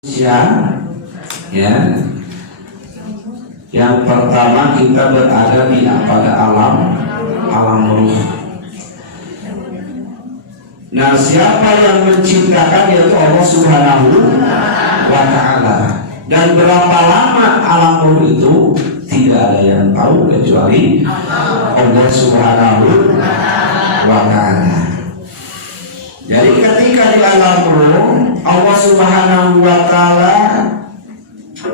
Ya, yang pertama kita berada pada alam ruh. Nah, siapa yang menciptakan yaitu Allah Subhanahu wa Ta'ala. Dan berapa lama alam ruh itu tidak ada yang tahu kecuali Allah Subhanahu wa Ta'ala. Jadi ketika di alam ruh Allah Subhanahu wa Ta'ala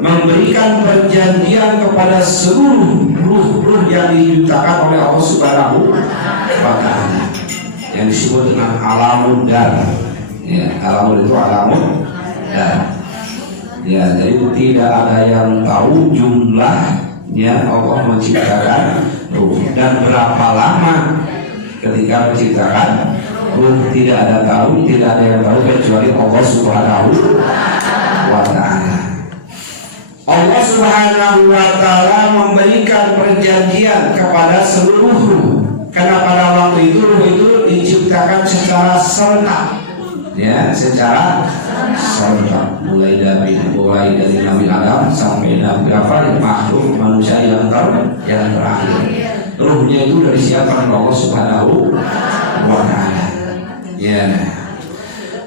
memberikan perjanjian kepada seluruh ruh-ruh yang diciptakan oleh Allah Subhanahu wa Ta'ala, yang disebut dengan alamul dar. Ya, alamul itu alamul dar. Ya, jadi tidak ada yang tahu jumlahnya Allah menciptakan ruh dan berapa lama ketika menciptakan ruh, tidak ada yang tahu kecuali Allah Subhanahu wa Ta'ala. Allah Subhanahu wa Ta'ala memberikan perjanjian kepada seluruh ruh, karena pada waktu itu ruh itu diciptakan secara serentak, ya, secara serentak, mulai dari Nabi Adam sampai Nabi makhluk manusia yang terakhir. Ruhnya itu dari siapa? Allah Subhanahu wa Ta'ala. Ya.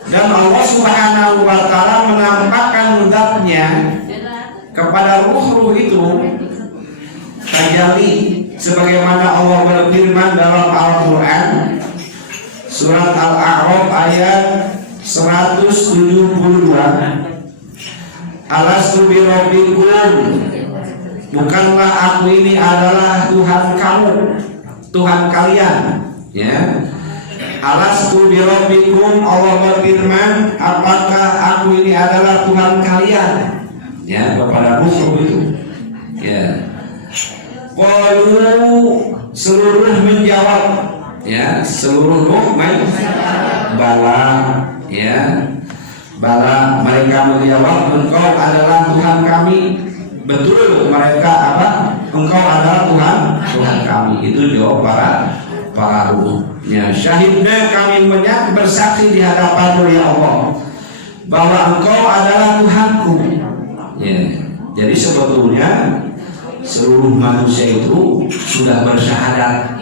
Dan Allah Subhanahu wa Ta'ala menampakkan zat-Nya kepada ruh-ruh itu tajalli, sebagaimana Allah berfirman dalam Al-Quran surat Al-A'raf ayat 172, Alastu birabbikum, bukanlah aku ini adalah Tuhan kamu, Tuhan kalian, ya. Alastu birabbikum, Allah berfirman, apakah aku ini adalah Tuhan kalian, ya, kepada ruh itu, ya. Qalu, seluruh menjawab, ya, seluruh ruh bala, ya, bala, mereka menjawab, engkau adalah Tuhan kami. Betul mereka apa? Engkau adalah Tuhan kami. Itu jawab para ruh. Ya, syahidna, kami bersaksi di hadapan ya Allah bahwa engkau adalah Tuhanku. Ya, jadi sebetulnya seluruh manusia itu sudah bersyahadat,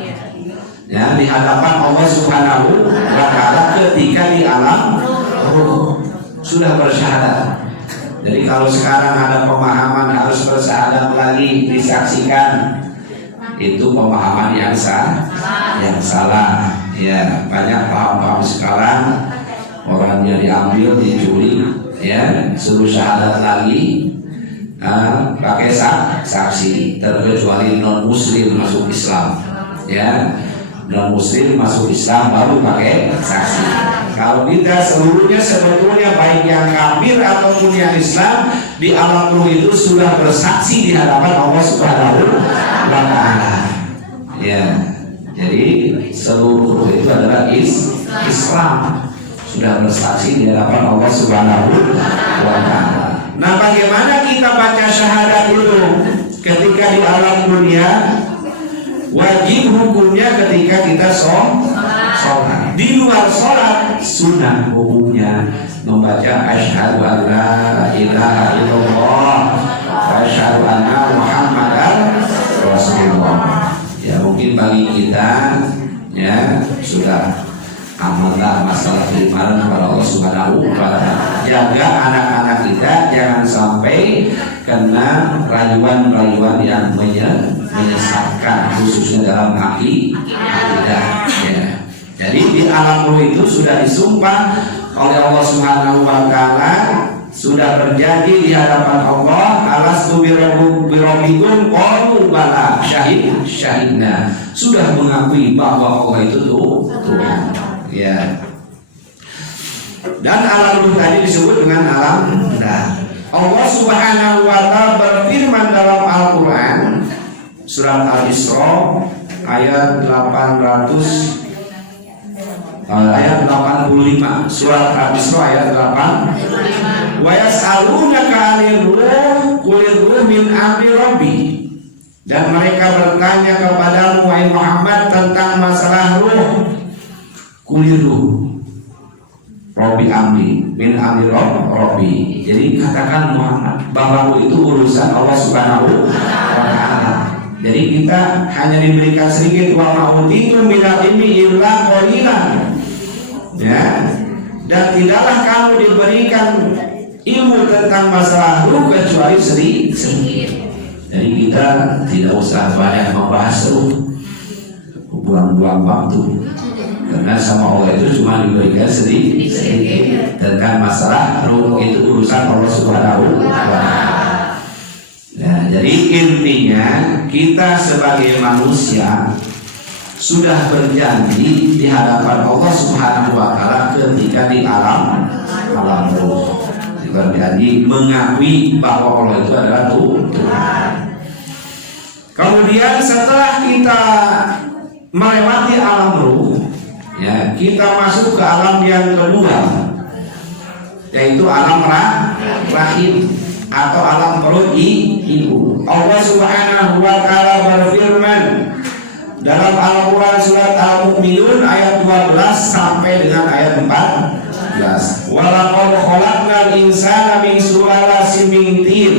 ya, di hadapan Allah Subhanahu wa Ta'ala ketika di alam ruh sudah bersyahadat. Jadi kalau sekarang ada pemahaman harus bersyahadat lagi disaksikan, itu pemahaman yang salah. Ya, banyak paham-paham sekarang orangnya diambil, dicuri, ya, suruh syahadat lagi, pakai saksi, terkecuali non muslim masuk Islam, ya, non muslim masuk Islam baru pakai saksi. Kalau kita seluruhnya sebetulnya baik yang kafir ataupun yang Islam di alam ruh itu sudah bersaksi di hadapan Allah Subhanahu wa Ta'ala. Ya, jadi seluruh ruh itu adalah Islam, sudah bersaksi di hadapan Allah Subhanahu wa Ta'ala. Nah, bagaimana kita baca syahadat itu ketika di alam dunia? Wajib hukumnya ketika kita sholat. Di luar sholat sunnah hukumnya membaca asyhadu an la ilaha illallah wa asyhadu anna muhammadan rasulullah. Ya, mungkin bagi kita, ya, sudah amanlah masalah keimanan kepada Allah Subhanahu wa Ta'ala. Jaga anak-anak kita jangan sampai kena rayuan-rayuan yang menyesatkan, khususnya dalam akidah. Ya. Jadi di alam ruh itu sudah disumpah oleh Allah Subhanahu wa Ta'ala, sudah berjanji di hadapan Allah, alastu birabbikum, qalu bala, syahidna, sudah mengakui bahwa Allah itu Tuhan. Ya. Dan alam ruh tadi disebut dengan alam dar. Allah Subhanahu wa Ta'ala berfirman dalam Al-Quran surat Al-Isra ayat 85, surat Al-Isra ayat 8, wa yas'alunaka 'anil ruh qulir ruh min amri rabbi, dan mereka bertanya kepadamu wahai Muhammad tentang masalah ruh, qulir ruh rabbi amri, min amri Rabbi. Jadi katakan Muhammad, bapakmu itu urusan Allah Subhanahu wa taala. Jadi kita hanya diberikan sedikit, wa ma'utitu minal ilmi illa qalilan. Ya. Dan tidaklah kamu diberikan ilmu tentang masalah ruh kecuali sedikit. Jadi kita tidak usah banyak membahas ruh, buang-buang waktu. Karena sama Allah itu cuma diberikan sedikit tentang masalah ruh, itu urusan Allah Subhanahu wa taala. Nah, jadi intinya kita sebagai manusia sudah berjanji di hadapan Allah Subhanahu wa taala ketika di alam ruh. Berjanji mengakui bahwa Allah itu adalah Tuhan. Kemudian setelah kita melewati alam ruh, ya, kita masuk ke alam yang kedua, yaitu alam rahim atau alam perut ibu. Allah Subhanahu wa taala berfirman dalam Al-Qur'an surat Al-Mu'minun ayat 12 sampai dengan ayat 14. Wa laqad khalaqnal insana min sulalatin min tin.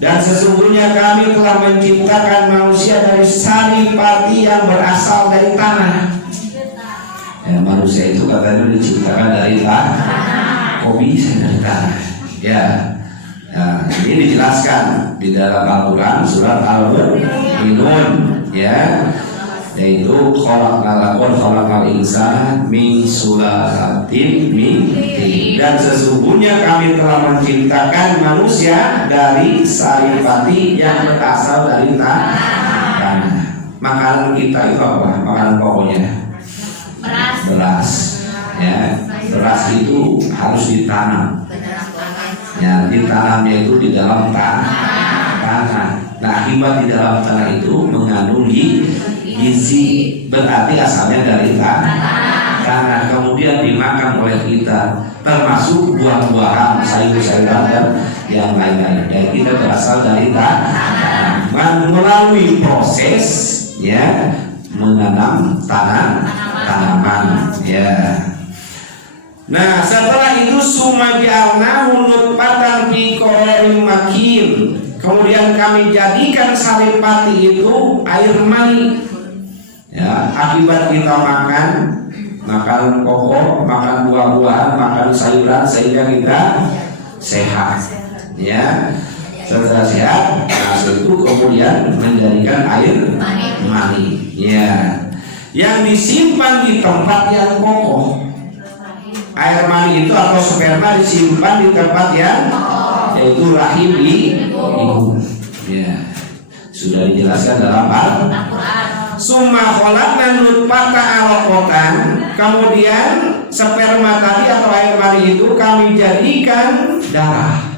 Dan sesungguhnya kami telah menciptakan manusia dari saripati yang berasal dari tanah. Ya, manusia itu katanya diciptakan dari tanah. Kok bisa dari tanah? Ya, nah, ini dijelaskan di dalam Al-Quran surat Al-Mu'minun, ya, yaitu khalaqal insana min sulalatin min tin. Dan sesungguhnya kami telah menciptakan manusia dari saripati yang berasal dari tanah. Makanan kita itu apa? Makanan pokoknya beras. Ya, beras itu harus ditanam. Ya, ditanamnya itu di dalam tanah. Nah, akibat di dalam tanah itu mengandung gizi, berarti asalnya dari tanah. Kemudian dimakan oleh kita, termasuk buah-buahan, sayur-sayuran dan yang lain-lain. Dan kita berasal dari tanah. Melalui proses, ya, menanam tanaman, ya. Nah, setelah itu sumaja'alnahu nutfatan fi qararin makin. Kemudian kami jadikan saripati itu air mani. Ya, akibat kita makan pokok, makan buah-buahan, makan sayuran sehingga kita sehat. Ya. Setelah sehat, nah itu kemudian menjadikan air mani. Ya. Yang disimpan di tempat yang kokoh. Air mani itu atau sperma disimpan di tempat yang yaitu rahim ibu. Ya, sudah dijelaskan dalam Al-Quran. Summa khalaqna nutfata 'alaqatan. Kemudian sperma tadi atau air mani itu kami jadikan darah.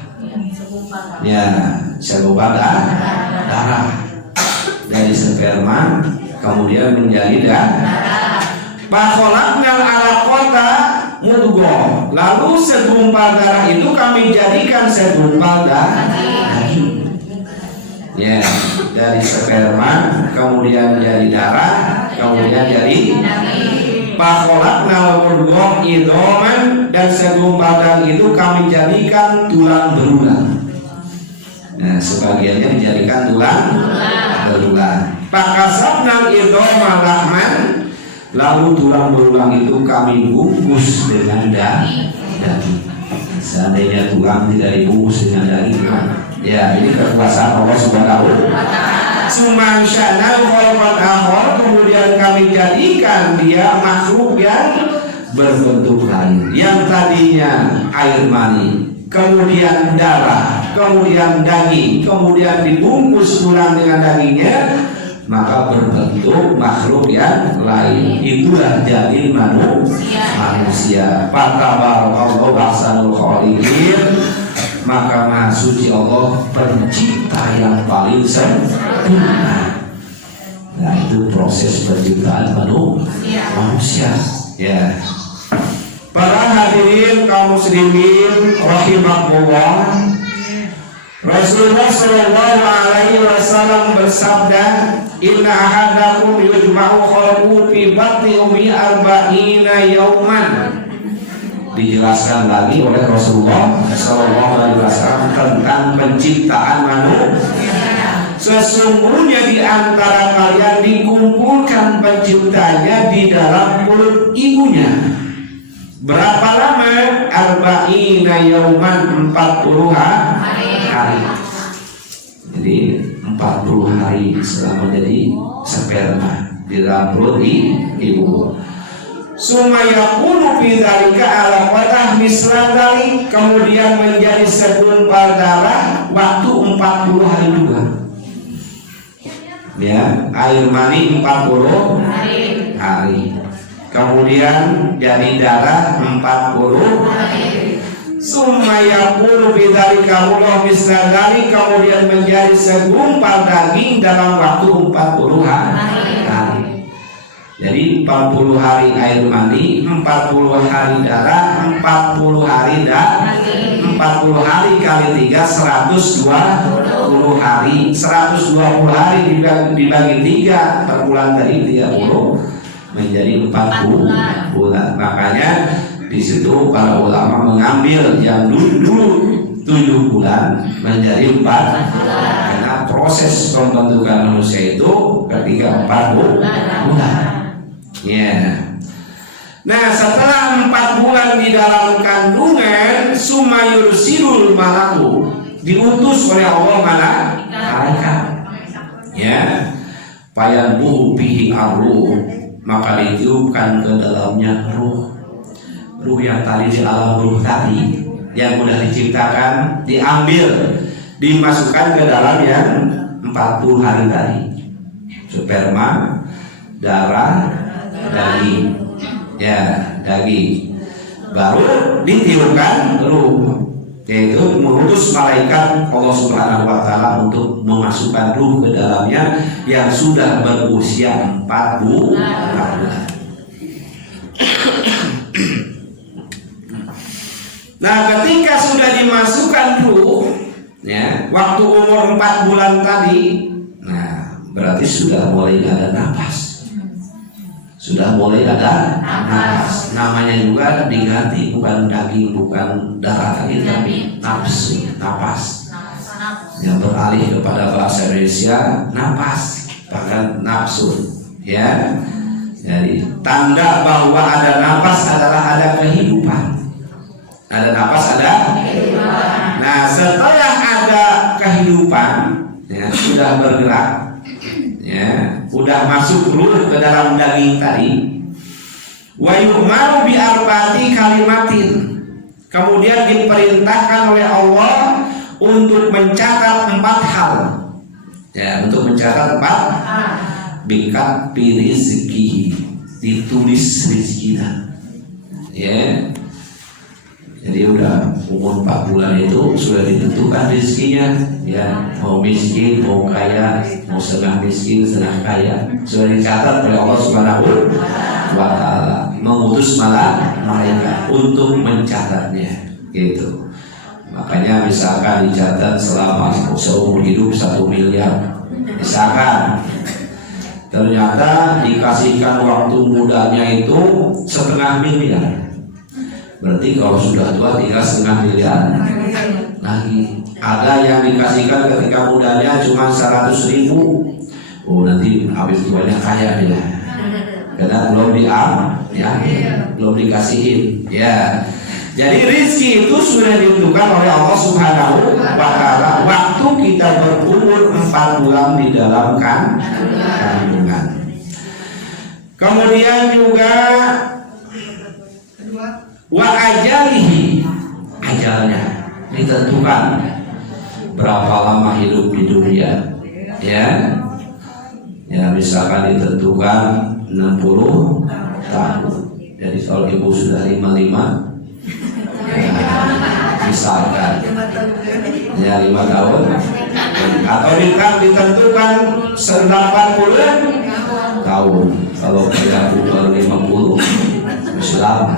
Ya, segumpal darah dari sperma kemudian menjadi darah. Pakholaknal alaqata mudghah. Lalu segumpal darah itu kami jadikan segumpal daging. Ya, dari sperma kemudian jadi darah, kemudian jadi pakholaknal mudghah idhoman, dan segumpal daging itu kami jadikan tulang belulang. Nah, sebagiannya dijadikan tulang belulang. Pakasabnal idhoma lahman. Lalu tulang belulang itu kami bungkus dengan daging. Seandainya tulang tidak dibungkus dengan daging, ya ini kekuasaan Allah Subhanahu wa taala. Sumansya'na khalqan akhar, kemudian kami jadikan dia makhluk yang berbentuk lain. Yang tadinya air mani, kemudian darah, kemudian daging, kemudian dibungkus tulang dengan dagingnya, maka berbentuk makhluk yang lain. Itulah jadi manusia. Fatabarakallahu ahsanul khaliqin. Maka Maha Suci Allah pencipta yang paling sempurna. Nah, itu proses penciptaan manusia. Ya. Para hadirin kaum muslimin rahimakumullah. Rasulullah sallallahu alaihi wasallam bersabda, "Inna ahadakum yujma'u khalquhu fi batni ummi arba'ina yawman." dijelaskan lagi oleh Rasulullah SAW tentang penciptaan manusia. Sesungguhnya di antara kalian dikumpulkan penciptanya di dalam perut ibunya. Berapa lama? Arba'ina yauman, 40 hari. Jadi 40 hari selama jadi sperma di dalam perut ibu. Sumayakunu fi dzalika alaqatah mislan dzalik, kemudian menjadi segumpal darah waktu 40 hari juga. Ya, air mani 40 hari. Kemudian jadi darah 40 hari. Sumayakunu fi dzalika alaqatah mislan dzalik, kemudian menjadi segumpal daging dalam waktu 40 hari. Jadi 40 hari air mani, 40 hari darah, 40 hari 40 hari kali 3 120 hari. 120 hari dibagi 3 per bulan dari 30 menjadi 40 bulan. Makanya di situ para ulama mengambil yang dulu 7 bulan menjadi 4 bulan. Karena proses pembentukan manusia itu ketika 4 bulan. Ya. Nah, setelah 4 bulan di dalam kandungan, sumayursilul malaku, diutus oleh Allah malaikat. Ya. Fayanbuhu bihi ar-ruh, maka ditiupkan ke dalamnya ruh. Ruh yang tadi di alam ruh tadi yang sudah diciptakan, diambil, dimasukkan ke dalam yang 40 hari tadi. Sperma, darah, daging, ya daging, baru ditiupkan ruh, yaitu mengutus malaikat Allah Subhanahu Wa Taala untuk memasukkan ruh ke dalamnya yang sudah berusia 4 bulan. Nah, ketika sudah dimasukkan ruh, ya, waktu umur 4 bulan tadi, nah berarti sudah mulai ada nafas. Sudah mulai ada nafas. Namanya juga diganti, bukan daging, bukan darah lagi, tapi nafsu, nafas. Yang beralih kepada bahasa Indonesia nafas, bahkan nafsu. Ya, jadi tanda bahwa ada nafas adalah ada kehidupan. Ada nafas, ada kehidupan. Nah, setelah ada kehidupan, ya, sudah bergerak, ya, udah masuk ruh ke dalam daging tadi. Wa yu'maru bi arba'ati kalimatin, kemudian diperintahkan oleh Allah untuk mencatat 4 hal. Ya, untuk mencatat 4 bikat rizki, ditulis rizkinya. Ya. Jadi udah umur 4 bulan itu sudah ditentukan rezekinya, ya, mau miskin, mau kaya, mau setengah miskin, setengah kaya, sudah dicatat oleh Allah Subhanahu Wa Taala, mengutus malaikat untuk mencatatnya, gitu. Makanya misalkan dicatat selama seumur hidup 1 miliar, misalkan ternyata dikasihkan waktu mudanya itu setengah miliar. Berarti kalau sudah tua tinggal setengah miliar lagi. Ada yang dikasihkan ketika mudanya cuma 100.000. Oh, nanti habis tuanya kaya dia, karena belum belum dikasihin. Ya. Jadi rezeki itu sudah ditentukan oleh Allah Subhanahu Wa Taala waktu kita berumur 4 bulan di dalam kandungan. Kemudian juga wa ajalihi, ajalnya ditentukan berapa lama hidup di dunia, ya, ya, misalkan ditentukan 60 tahun. Jadi kalau ibu sudah 55, ya, misalkan ya 5 tahun, atau ditentukan 80 tahun. Kalau kita baru 50 masih lama,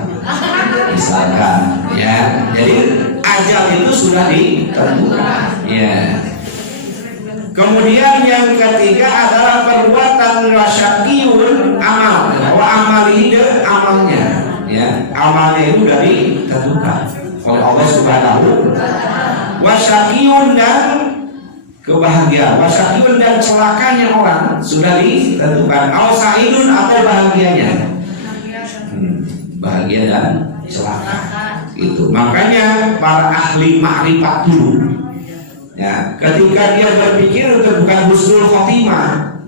misalkan, ya. Jadi ajal itu sudah ditentukan, ya. Kemudian yang ketiga adalah perbuatan wasyaqiyun amal, wa amalihi, amalnya, ya, amalnya itu dari ditentukan oleh Allah Subhanahu wa syaqiyun dan kebahagiaan, wasyaqiyun dan celakanya orang sudah ditentukan, au sa'idun atau bahagianya. Bahagia dan celaka. Itu makanya para ahli ma'rifat dulu ya, ketika dia berpikir itu bukan husnul khotimah.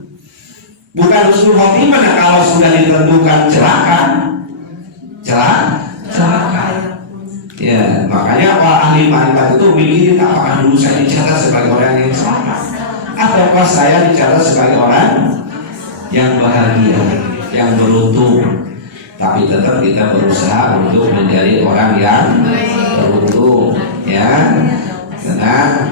Bukan husnul khotimah, nah kalau sudah ditentukan celaka. Ya, makanya para ahli ma'rifat itu mikirin apakah dulu saya dicatat sebagai orang yang celaka ataukah saya dicatat sebagai orang yang bahagia, yang beruntung. Tapi tetap kita berusaha untuk menjadi orang yang beruntung, ya. Karena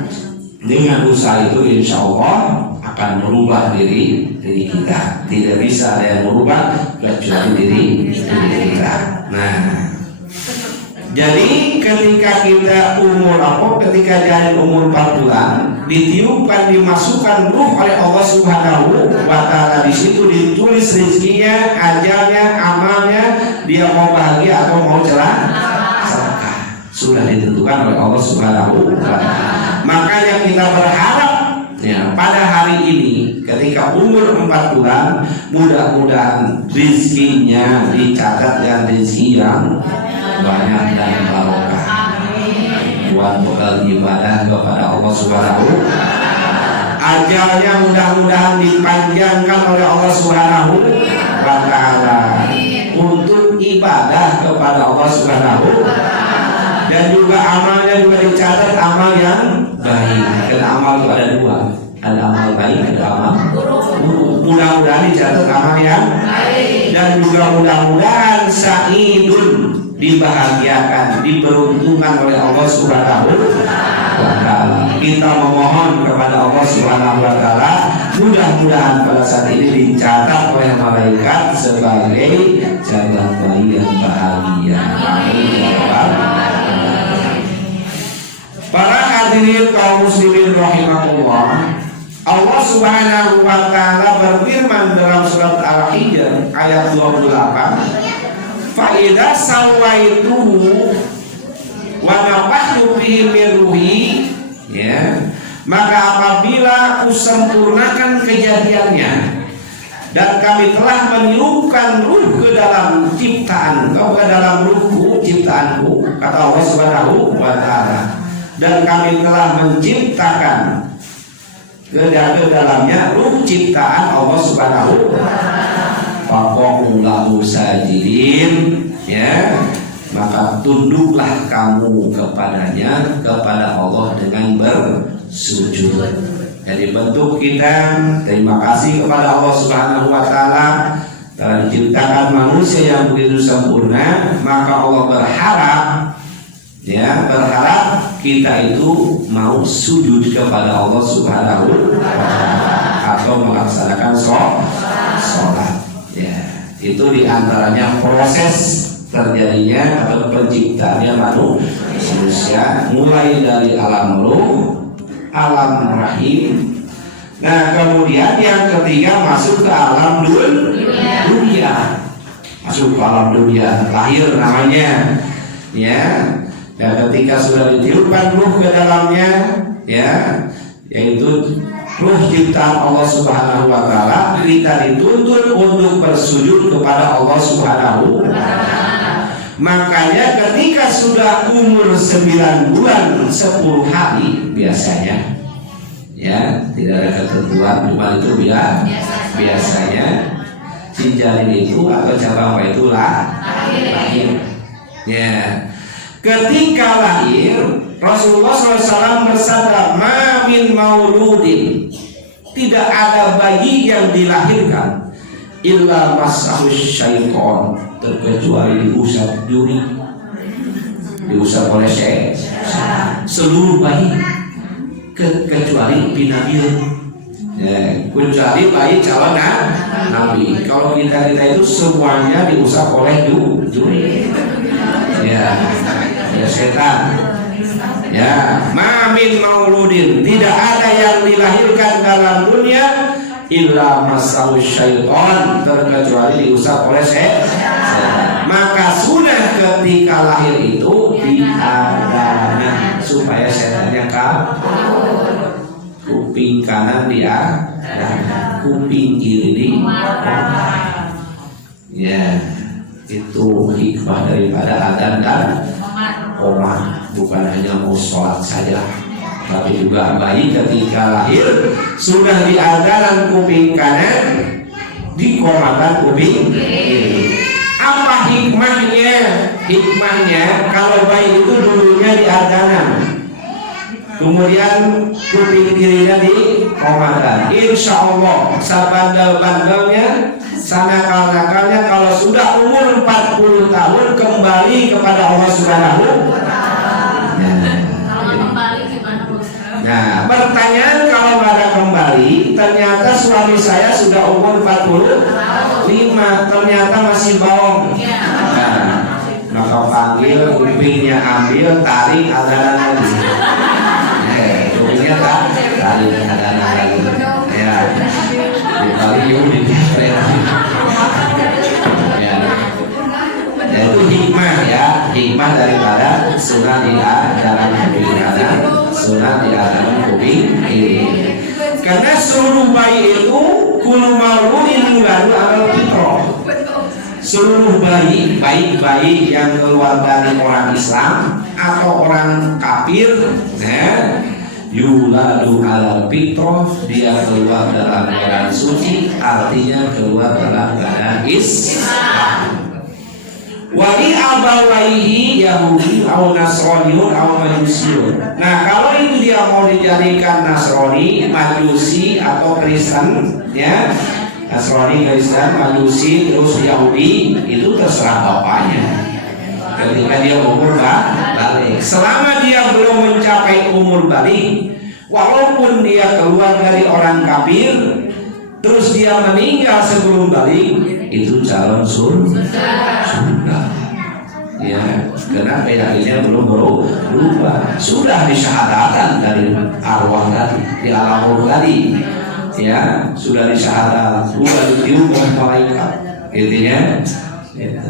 dengan usaha itu insya Allah akan merubah diri kita. Tidak bisa ada yang merubah kecuali diri kita. Nah, jadi ketika kita ketika jadi umur 4 bulan, ditiupkan, dimasukkan ruh oleh Allah Subhanahu wa Ta'ala. Di situ ditulis rezekinya, ajalnya, amalnya, dia mau bahagia atau mau celaka. Sudah ditentukan oleh Allah Subhanahu wa Ta'ala. Makanya kita berharap ya, pada hari ini ketika umur 4 bulan, mudah-mudahan rezekinya dicatat yang rezeki yang banyak dan barokah buat bekal ibadah kepada Allah Subhanahu. Ajalnya mudah-mudahan dipanjangkan oleh Allah Subhanahu wa Ta'ala untuk ibadah kepada Allah Subhanahu, dan juga amalnya juga dicatat amal yang baik. Dan amal itu ada dua, ada amal baik, ada amal buruk. Mudah-mudahan dicatat amal yang baik, dan juga mudah-mudahan sa'idun, dibahagiakan, diberuntungkan oleh Allah Subhanahu wa Ta'ala. Kita memohon kepada Allah Subhanahu wa Ta'ala, mudah-mudahan pada saat ini dicatat oleh malaikat sebagai jalan bayi yang bahagia. Para hadirin kaum muslimin rahimakumullah, Allah Subhanahu wa Ta'ala berfirman dalam surat Al-Hijr ayat 28, Fa'idha sawaituhu wa nafakhtu fihi min ruhi, ya, maka apabila kusempurnakan kejadiannya dan kami telah meniupkan ruh ke dalam ciptaan, ke dalam ruhku ciptaanku, kata Allah Subhanahu wa Ta'ala, dan kami telah menciptakan ke dalamnya ruh ciptaan Allah Subhanahu wa Ta'ala, faqa'u lahu sajidin, ya, maka tunduklah kamu kepadanya, kepada Allah dengan bersujud. Jadi bentuk kita terima kasih kepada Allah Subhanahu wa Ta'ala telah diciptakan manusia yang begitu sempurna. Maka Allah berharap, ya, berharap kita itu mau sujud kepada Allah Subhanahu wa Ta'ala atau melaksanakan sholat. Ya, itu diantaranya proses terjadinya atau penciptaannya manusia, mulai dari alam ruh, alam rahim. Nah, kemudian yang ketiga masuk ke alam dunia. Masuk ke alam dunia, lahir namanya, ya. Dan ketika sudah ditiupkan ruh ke dalamnya, ya, yaitu ruh ciptaan Allah Subhanahu wa Ta'ala, kita dituntut untuk bersujud kepada Allah Subhanahu wa Ta'ala. Makanya ketika sudah umur 9 bulan 10 hari biasanya, ya, tidak ada ketentuan, cuma itu biasanya cincin itu atau cabang itu lahir. Ya, ketika lahir Rasulullah SAW bersabda, "Ma min mauludin," tidak ada bayi yang dilahirkan illa masahu syaiton, terkecuali diusap juri, diusap oleh syaitan. Seluruh bayi kecuali binabil, ya, kecuali bayi calon nabi. Kalau kita itu semuanya diusap oleh juri, ya, setan. Ya, mamin mauludin, tidak ada yang dilahirkan dalam dunia illa masahu syaiton, terkecuali diusap oleh setan. Maka sudah ketika lahir itu supaya setannya kuping kanan dia kuping kiri di ya. Itu hikmah daripada adzan dan qomat. Bukan hanya mau sholat saja, tapi juga bayi ketika lahir sudah diadzan kuping kanan, diqomatan kuping kiri. Apa hikmahnya? Hikmahnya kalau bayi itu dulunya diadzanan, kemudian kuping kirinya diqomatan. Insya Allah sabandal-bandalnya, sanakal-nakalnya kalau sudah umur 40 tahun kembali kepada Allah Subhanahu wa Ta'ala. Nah, pertanyaan kalau nggak ada kembali, ternyata suami saya sudah umur 45, ternyata masih bohong. Nah, maka panggil, kupingnya ambil, tarik adzan lagi. Kupingnya tarik adzan lagi. Ya, ditarik yuk. Itu hikmah ya, hikmah daripada sunnah di dalam kuping kanan, sunnah di dalam kuping kiri. Karena seluruh bayi itu kullu mauludin yuladu alal fitrah. Seluruh bayi, baik bayi yang keluar dari orang Islam atau orang kafir, yuladu alal fitrah, dia keluar dalam keadaan suci, artinya keluar dalam keadaan Islam. Wali abawaihi Yahudi atau Nasraniun atau Majusiun. Nah, kalau itu dia mau dijadikan Nasrani, Majusi atau Kristen, ya, Nasrani, Kristen, Majusi, terus Yahudi, itu terserah bapaknya. Ketika dia umur balik, selama dia belum mencapai umur balik, walaupun dia keluar dari orang kafir, terus dia meninggal sebelum balik, itu calon surga. Ya, karena keyakinannya belum berubah, sudah disyahadakan dari arwah tadi, di alam ruh tadi, ya, sudah disyahadat, sudah ditiup oleh malaikat, gitu ya.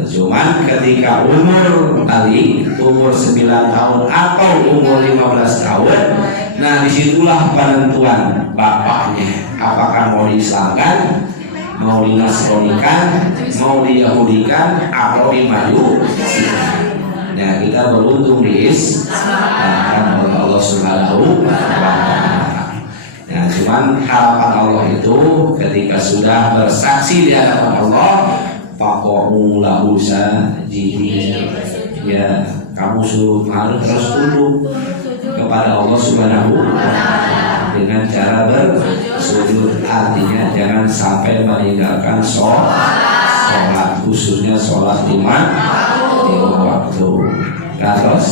Cuman ketika umur tadi, umur 9 tahun atau umur 15 tahun, nah disitulah penentuan bapaknya, apakah mau diislamkan, mau dinasronikan, mau diyahudikan, atau dimajusikan. Nah, kita beruntung diislamkan oleh Allah Subhanahu wa Ta'ala. Nah, cuman harapan Allah itu ketika sudah bersaksi di hadapan Allah, faqa'u lahu sajidin. Ya, kamu harus terus tunduk kepada Allah Subhanahu wa Ta'ala dengan cara bersujud, artinya jangan sampai meninggalkan sholat, khususnya sholat lima waktu. Terus,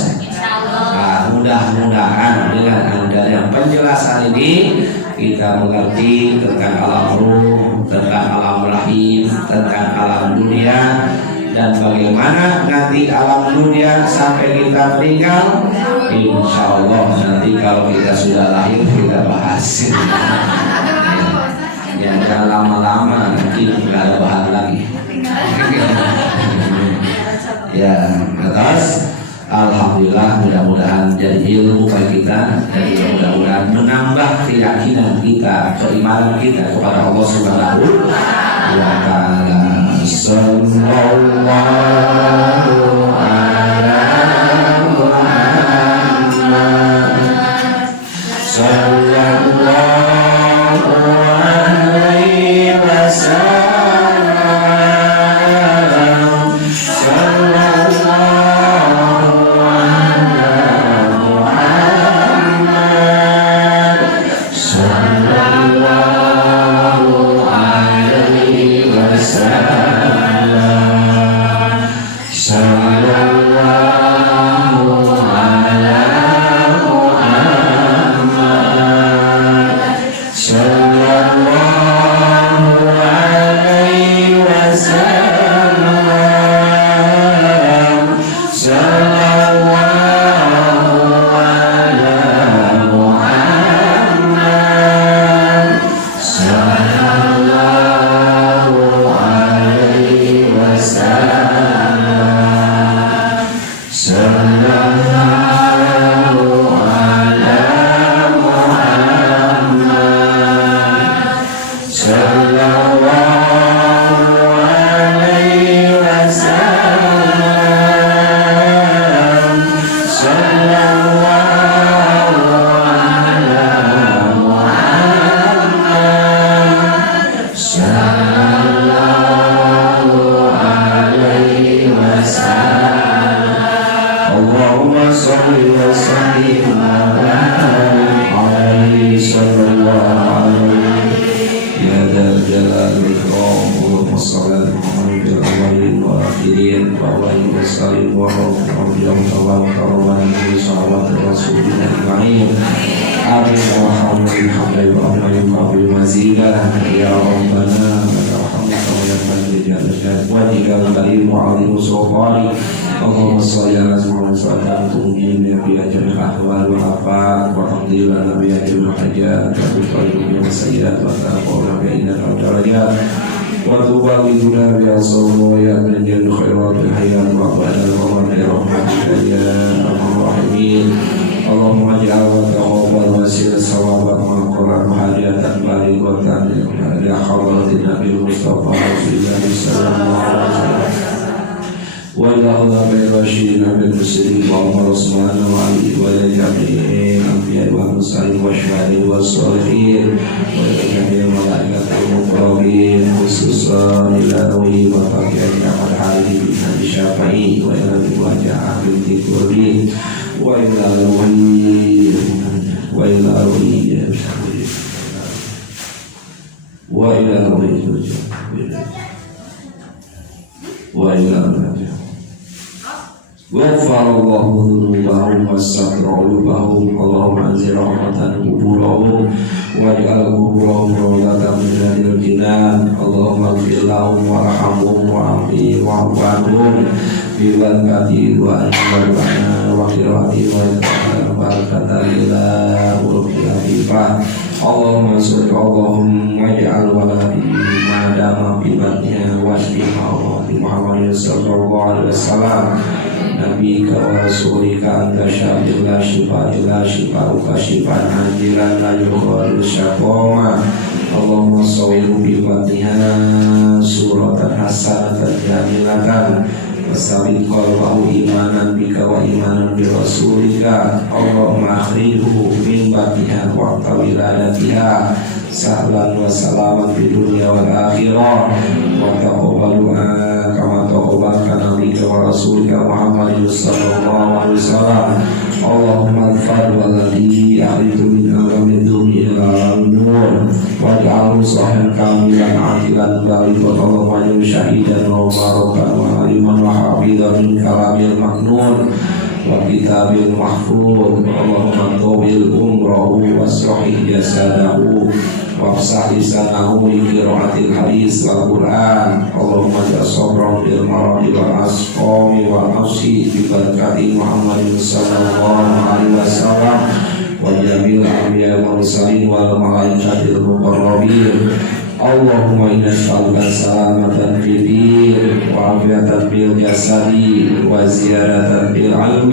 nah, mudah-mudahan dengan adanya penjelasan ini kita mengerti tentang alam ruh, tentang alam rahim, tentang alam dunia, dan bagaimana nanti alam dunia sampai kita meninggal. Insya Allah nanti kalau kita sudah lahir kita bahas. Ya, jangan lama-lama nanti nggak ada bahan lagi. Ya, atas alhamdulillah, mudah-mudahan jadi ilmu bagi kita, dan mudah-mudahan menambah keyakinan kita, keimanan kita kepada Allah Subhanahu wa Ta'ala. Sallallahu ala Muhammad, sallallahu alaihi wasallam, sallallahu ala Muhammad, sallallahu alaihi wasallam. جزيلا يا ربنا ارحمنا ويرحم رجالك وجهك الكريم وعظيم سلطانك اللهم صل على محمد صلاة تؤمن بها جميع الأحوال والآفات وتقضي لنا بها جميع الحاجات وتطهر من السيئات وترفعنا بها إلى الدرجات وتبلغنا بها الصوم ويأتنا جميع الخيرات الحياة وبعد الممات برحمتك يا أرحم الراحمين اللهم اجعل وتقبل وسيل صوابا وقرا حاجة بالغة إلى حضرة النبي المصطفى رسول الله صلى الله عليه وسلم وإلى خلفاء الراشدين بالمسلمين اللهم رسولنا وعلي وإلى جميع الأنبياء والمرسلين والشهداء والصالحين وإلى جميع الملائكة المقربين خصوصا إلى روح وتركه أحمد حالي بن أبي الشافعي وإلى وجه بنت كردين وإلى روحي وإلى غفر الله ذنوبهم واستغفر عيوبهم اللهم انزل رحمة قبورهم واجعل قبورهم روضة من رياض الجنان اللهم اغفر لهم وارحمهم وعافهم واعف عنهم ببركة وأنبرنا وقراءته وبركة إلى ورد الخليفة اللهم صل اللهم اجعل ولدي ما دام في بطنها واشفها محمد صلى الله عليه وسلم نبيك ورسولك أنت شافي لا شفاء إلا شفاءك شفاء عاجلا لا يغادر سقما اللهم صور ببطنها سورة حسنة جميلة وثبت قلبه إيمانا بك وإيمانا برسولك اللهم أخرجه من بطنها وقت ولادتها سهلا وسلاما في الدنيا والآخرة وتقبلها كما تقبلك نبيك ورسولك محمد صلى الله عليه وسلم اللهم اغفر والذي أخرج من ألم الدنيا إلى النور واجعله صحيحا كاملا عاجلا بالغا اللهم اجعله شهيدا ومباركا وعليما وحفيظا من كلام المكنون وكتاب المحفوظ اللهم طول عمره واشرح جسده وافسح لسانه لقراءة الحديث والقرآن اللهم اجعل صبرا بالمرض والأسقام والعطش ببركة محمد صلى الله عليه وسلم وجميع الأنبياء والمرسلين والملائكة المقربين اللهم إنا نسألك سلامة في الدين وعافية في الجسد وزيادة في العلم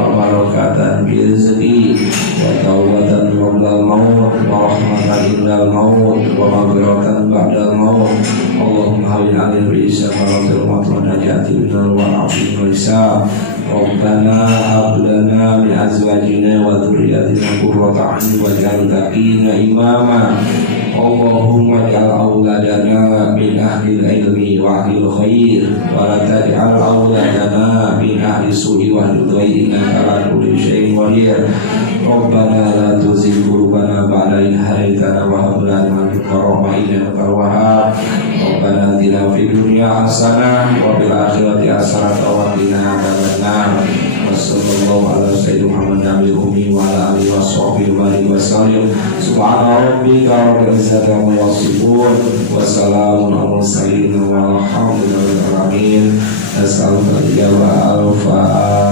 وبركة في الرزق وتوبة قبل الموت ورحمة عند الموت ومغفرة بعد الموت اللهم هون علينا بإسامة الموت ونجاة من الوعي والحساب ربنا هب لنا من أزواجنا وذرياتنا قرة أعين واجعل المتقين إماما اللهم اجعل أولادنا من أهل العلم وأهل الخير ولا تجعل أولادنا من أهل السوء وأهل الغي إنك على كل شيء قدير ربنا لا تزغ قلوبنا بعد إذ هديتنا وهب لنا من لدنك رحمة إنك أنت الوهاب ربنا آتنا في الدنيا حسنة وفي الآخرة حسنة وقنا عذاب النار وصلى الله على سيدنا محمد النبي الأمي وعلى آله وصحبه وسلم سبحان ربك رب العزة عما يصفون وسلام على المرسلين والحمد لله رب العالمين نسألك الإجابة الفاتحة